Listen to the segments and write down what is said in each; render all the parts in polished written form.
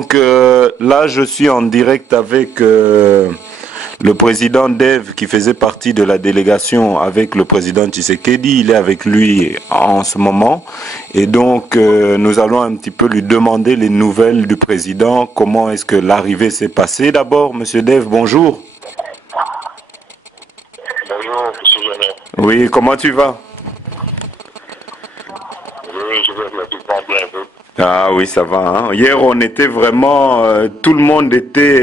Donc là, je suis en direct avec le président Dev qui faisait partie de la délégation avec le président Tshisekedi. Il est avec lui en ce moment. Et donc, nous allons un petit peu lui demander les nouvelles du président. Comment est-ce que l'arrivée s'est passée d'abord? Monsieur Dev, bonjour. Bonjour, monsieur Jeannet. Oui, comment tu vas? Oui, je vais me bien. Ah oui, ça va. Hein. Hier, on était vraiment... tout le monde était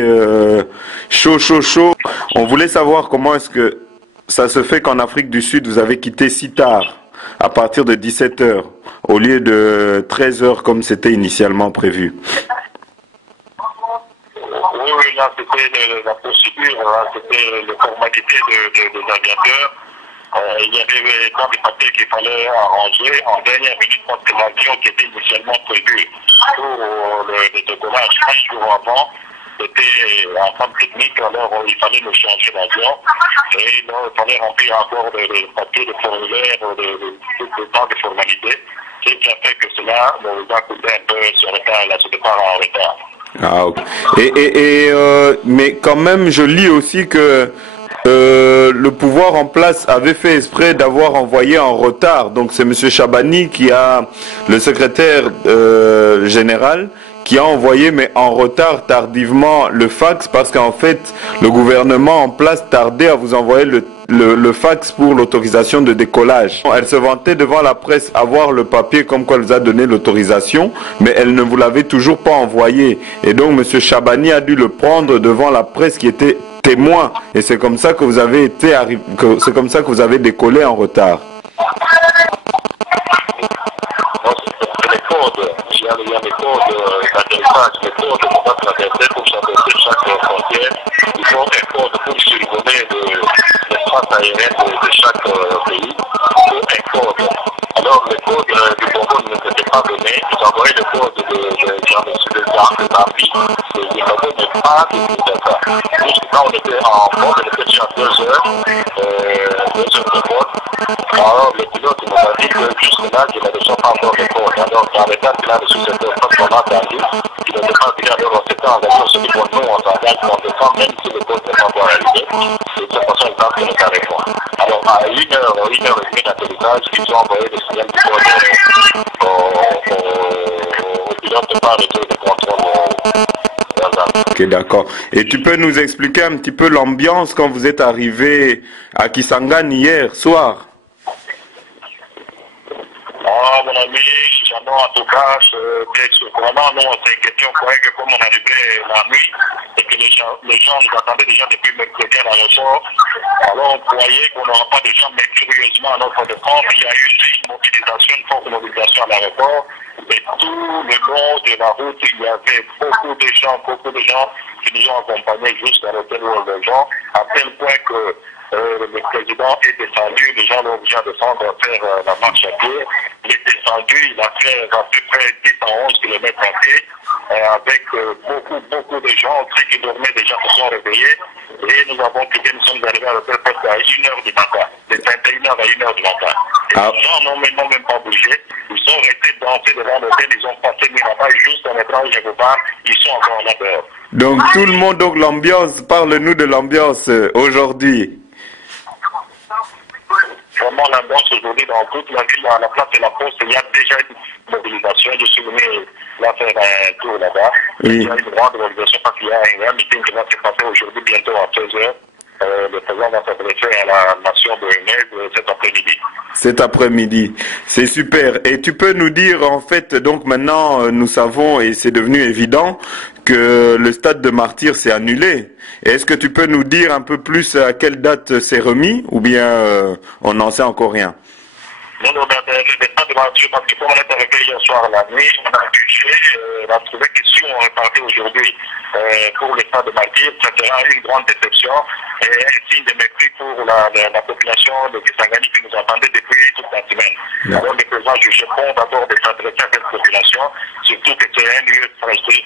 chaud, chaud, chaud. On voulait savoir comment est-ce que ça se fait qu'en Afrique du Sud, vous avez quitté si tard, à partir de 17 h, au lieu de 13 h comme c'était initialement prévu. Oui, là, c'était la procédure, hein, c'était la formalité des aviateurs. Il y avait tant de papiers qu'il fallait arranger. En dernière minute, parce que l'avion qui était initialement prévu pour le décollage 5 jours avant était en panne technique, alors il fallait nous changer d'avion. Et il fallait remplir encore des papiers, des formulaires, tout le temps de formalités. Ce qui a fait que cela nous a coûté un peu ce retard, là, ce départ en retard. Ah, ok. Mais quand même, je lis aussi que le pouvoir en place avait fait exprès d'avoir envoyé en retard. Donc c'est M. Chabani qui a, le secrétaire général, qui a envoyé, mais en retard, tardivement, le fax, parce qu'en fait, le gouvernement en place tardait à vous envoyer le fax pour l'autorisation de décollage. Elle se vantait devant la presse avoir le papier comme quoi elle vous a donné l'autorisation, mais elle ne vous l'avait toujours pas envoyé. Et donc, M. Chabani a dû le prendre devant la presse qui était témoin. Et c'est comme ça que vous avez c'est comme ça que vous avez décollé en retard. Il y a des codes d'atterrissage, des codes pour traverser, pour traverser chaque frontière. Il faut un code pour survoler l'espace aérien de chaque pays. Il faut un code. Alors, le code du Congo ne nous était pas donné. Nous avons le code de Zambie. Le Zimbabwe n'est pas de Kinshasa. Juste quand on était en vol, on était déjà 2 heures, 2 heures de vol. Alors, le pilote nous a dit que jusque-là, il n'avait pas encore de code. Alors, dans l'état qu'il a reçu cette heure, parce qu'on a attendu, il n'était pas venu. Alors, on s'était engagé, on s'est dit, bon, nous, on s'engage, on descend, même si le code n'est pas encore arrivé. Et de toute façon, il pense que nous arrêtons. Alors, à 1h30 d'atterrissage, ils ont envoyé des signaux du code au pilote par les tours de contrôle. Ok, d'accord. Et tu peux nous expliquer un petit peu l'ambiance quand vous êtes arrivé à Kisangani hier soir? Ah, mon ami, en tout cas, vraiment, nous, on s'inquiétait, on croyait que comme on arrivait la nuit et que les gens nous attendaient déjà depuis mercredi à l'aéroport, alors on croyait qu'on n'aura pas de gens, mais curieusement, à notre défense, il y a eu une forte mobilisation à l'aéroport, et tout le long de la route, il y avait beaucoup de gens qui nous ont accompagnés jusqu'à l'hôtel où on logeait, à tel point que le président est descendu, les gens l'ont obligé à descendre à faire la marche à pied. Il est descendu, il a fait à peu près 10 à 11 km à pied, avec beaucoup de gens qui dormaient déjà se sont réveillés. Et nous avons quitté, nous sommes arrivés à l'hôtel presque à 1h du matin, de 21h à 1h du matin. Et les gens n'ont même pas bougé, ils sont restés danser devant l'hôtel, ils ont passé nuit là-bas, et juste en étant quelque part, ils sont encore là dehors. Donc tout le monde, donc l'ambiance, parle-nous de l'ambiance aujourd'hui. Vraiment, l'ambiance aujourd'hui dans toute la ville, à la place de la Poste, il y a déjà une mobilisation. Je suis venu là faire un tour là-bas. Oui. Il y a une grande mobilisation parce qu'il y a un grand meeting qui va se passer aujourd'hui, bientôt à 16 h. Le président va s'adresser à la nation burundaise cet après-midi. Cet après-midi, c'est super. Et tu peux nous dire, en fait, donc maintenant, nous savons, et c'est devenu évident, que le stade de Martyrs s'est annulé. Est-ce que tu peux nous dire un peu plus à quelle date c'est remis, ou bien on n'en sait encore rien? Non, le stade de Martyrs, parce que comme on est arrivé hier soir la nuit, on a jugé, on a trouvé que si on repartait aujourd'hui pour le stade de Martyrs, ça sera une grande déception et un signe de mépris pour la population de Kisangani qui nous attendait depuis toute la semaine. Alors le président juge bon d'abord de s'adresser à cette population, surtout que c'est un lieu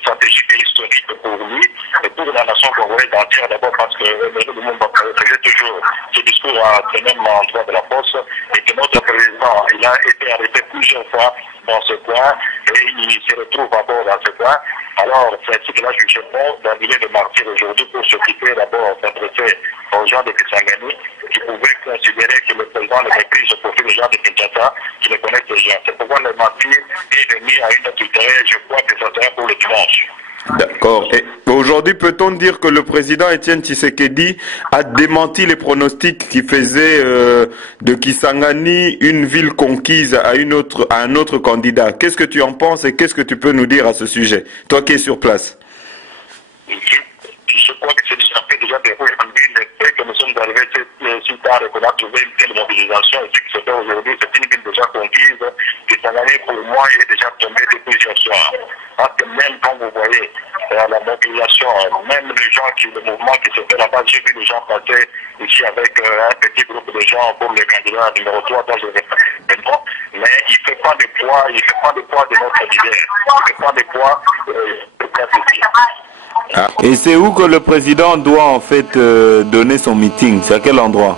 stratégique et historique pour lui et pour la nation congolaise entière d'abord parce que le monde va protéger toujours ce discours à ce même endroit de la force et que notre président il déjà été arrêté plusieurs fois dans ce coin et il se retrouve encore dans ce coin. Alors, c'est ainsi que là, je suis bon d'annuler de martyr aujourd'hui pour s'occuper d'abord d'adresser aux gens de Kisangani qui pouvaient considérer que le président ne méprise au profit des gens de Kinshasa qui le connaissent déjà. C'est pourquoi le martyr est mis à une autre terrain. Je crois que ça sera pour le dimanche. D'accord. Et aujourd'hui, peut-on dire que le président Étienne Tshisekedi a démenti les pronostics qui faisaient de Kisangani une ville conquise à un autre candidat? Qu'est-ce que tu en penses et qu'est-ce que tu peux nous dire à ce sujet, toi qui es sur place? Je crois que c'est déjà déroulé le fait que nous sommes arrivés si tard et qu'on a trouvé une telle mobilisation et ce qui se fait aujourd'hui, c'est une ville déjà conquise. Kisangani, pour moi, est déjà tombé de plusieurs soirs. Parce que même quand vous voyez la mobilisation, même les gens le mouvement qui se fait là-bas, j'ai vu les gens passer ici avec un petit groupe de gens pour le candidat numéro 3 dans le référendum, mais il ne fait pas de poids, il ne fait pas de poids de notre leader, il ne fait pas de poids de place ici. Ah. Et c'est où que le président doit en fait donner son meeting? C'est à quel endroit?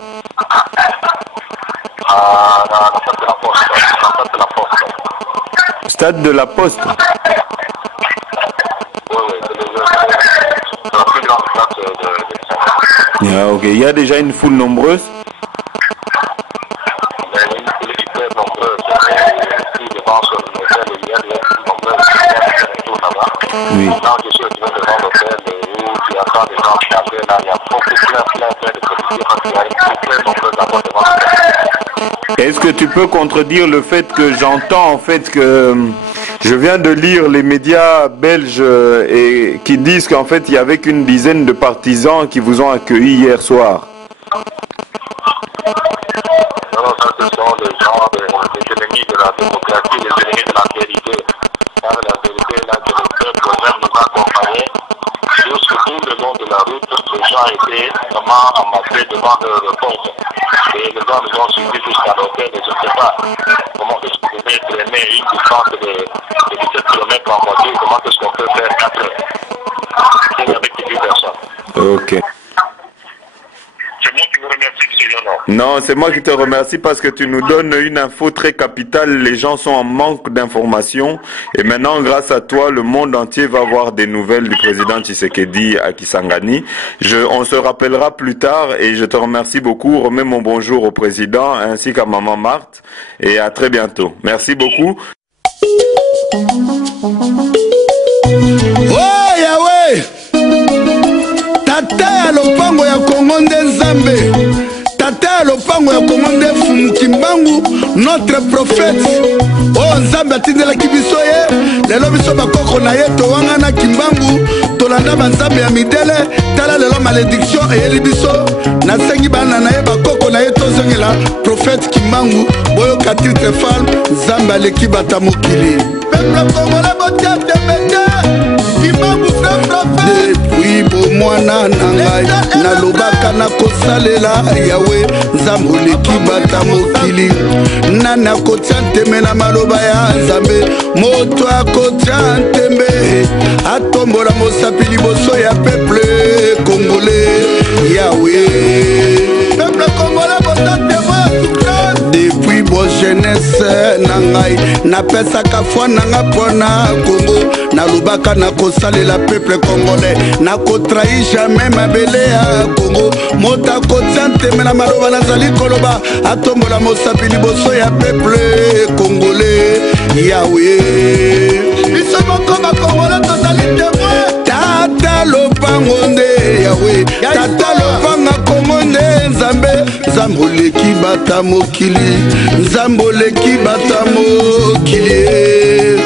Stade de la Poste. Ah, ok. Il y a déjà une foule nombreuse. Oui. Est-ce que tu peux contredire le fait que j'entends en fait que je viens de lire les médias belges et qui disent qu'en fait il y avait qu'une dizaine de partisans qui vous ont accueilli hier soir? Non, ça ce sont des gens, des ennemis de la démocratie, des ennemis de la vérité. Car la vérité là que le peuple même nous a accompagnés. Jusque tout le long de la route, les gens étaient vraiment amassés devant leur porte. Et les gens nous ont suivis jusqu'à l'hôtel. Et je ne sais pas comment est-ce que vous pouvez traîner une distance de 17 km en voiture. Comment est-ce qu'on peut faire 4 heures? Il y avait 18 personnes. Ok. C'est moi qui vous remercie, monsieur Yono. Non, c'est moi qui te remercie parce que tu nous donnes une info très capitale. Les gens sont en manque d'informations. Et maintenant, grâce à toi, le monde entier va avoir des nouvelles du président Tshisekedi à Kisangani. On se rappellera plus tard et je te remercie beaucoup. Remets mon bonjour au président ainsi qu'à maman Marthe. Et à très bientôt. Merci beaucoup. Oh, Yahweh! Tata ya lopango ya Kongo nde Nzambe, tata ya lopango ya Kongo nde Fumu Kimbangu, notre prophète. Oh Nzambe atindelaki biso ye, lelo biso bakoko na ye towanga na Kimbangu, tolanda banzambe ya midele, tala lelo malédiction eyeli biso, nasengi bana na ye bakoko na ye tozongela prophète Kimbangu, boyoka titre femme, Nzambe aleki bata mokili. Peuple congolais botia tebete, Kimbangu frère prophète. Depuis bomwana na ngai nalobaka nakosalela yawe Nzambe oleki bata mokili nani akotia nteme na maloba ya Nzambe moto akotia ntembe atombola mosapi liboso ya peuple congolais yawe peuple congolais botatema depuis bo jeunesse na ngai napesaka foi nanga mpona Congo nalobaka nakosalela peuple congolais nakotrahi jamais mabele ya Congo moto akotia nteme na maloba nazali koloba atombola mosapi liboso ya peuple congolais yawe biso moko bakongolais tozali témoin tata lopango nde yawe tata lopanga Kongo nde Nzambe Nzambe oleki bata mokili Nzambe oleki bata mokili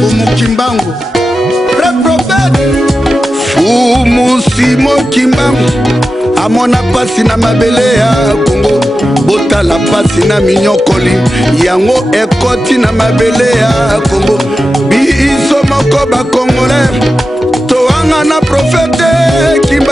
Fumu Kimbangu Fumu Simo Kimbangu amona pasi na mabele ya Kongo botala pasi na minyokoli yango ekoti na mabele ya Kongo biso moko bakongolais toanga na prophète Kimbangu